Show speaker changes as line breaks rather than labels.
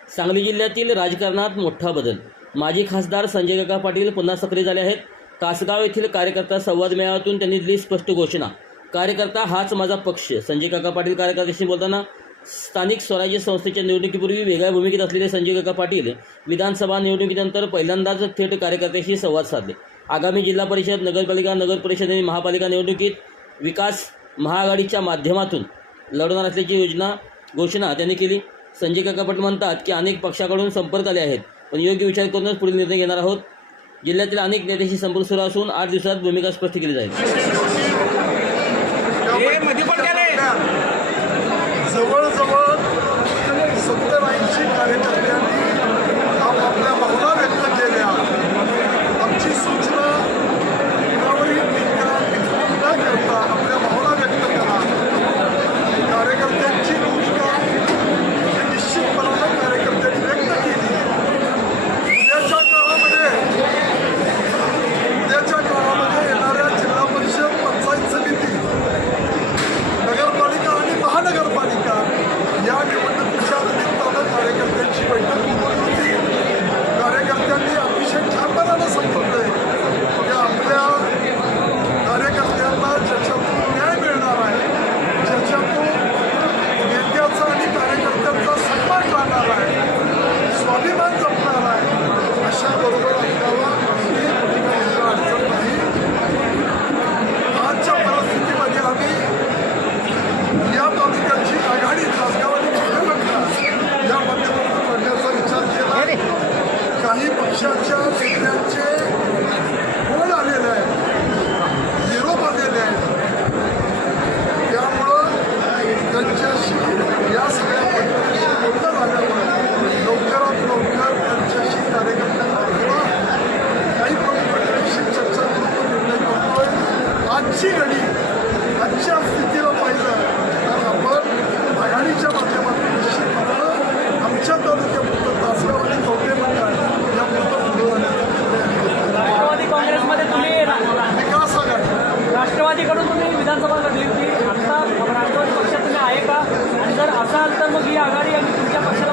सांगली जिल्ह्यातील राजकारणात मोठा बदल. माजी खासदार संजय काका पाटील पुन्हा सक्रिय झाले आहेत. कासगाव येथील कार्यकर्ता संवाद मेळाव्यातून त्यांनी दिली स्पष्ट घोषणा. कार्यकर्ता हाच माझा पक्ष. संजय काका पाटील कार्यकर्त्याशी बोलताना स्थानिक स्वराज्य संस्थेच्या निवडणुकीपूर्वी वेगळ्या भूमिकेत असलेले संजय काका पाटील विधानसभा निवडणुकीनंतर पहिल्यांदाच थेट कार्यकर्त्याशी संवाद साधले. आगामी जिल्हा परिषद नगरपालिका नगर परिषद आणि महापालिका निवडणुकीत विकास महाआघाडीच्या माध्यमातून लढवणार असल्याची योजना घोषणा त्यांनी केली. संजय काका पाटील म्हणतात की अनेक पक्षाकडून संपर्क आले आहेत पण योग्य विचार करूनच पुढील निर्णय घेणार आहोत. जिल्ह्यातील अनेक नेत्याशी संपर्क सुरू असून आठ दिवसात भूमिका स्पष्ट केली जाईल.
आजची घडी आजच्या स्थितीला पाहिजे तर आपण आघाडीच्या माध्यमातून निश्चित आमच्या तालुक्यापुरतं तासगावाने कवटे मंडळ यापुरतं पुढे राष्ट्रवादी काँग्रेसमध्ये तुम्ही विकास आघाडी राष्ट्रवादीकडून तुम्ही विधानसभा लढली होती. आता राष्ट्रवादी पक्षात तुम्ही आहे का? जर असाल तर मग ही आघाडी आणि तुमच्या पक्षाला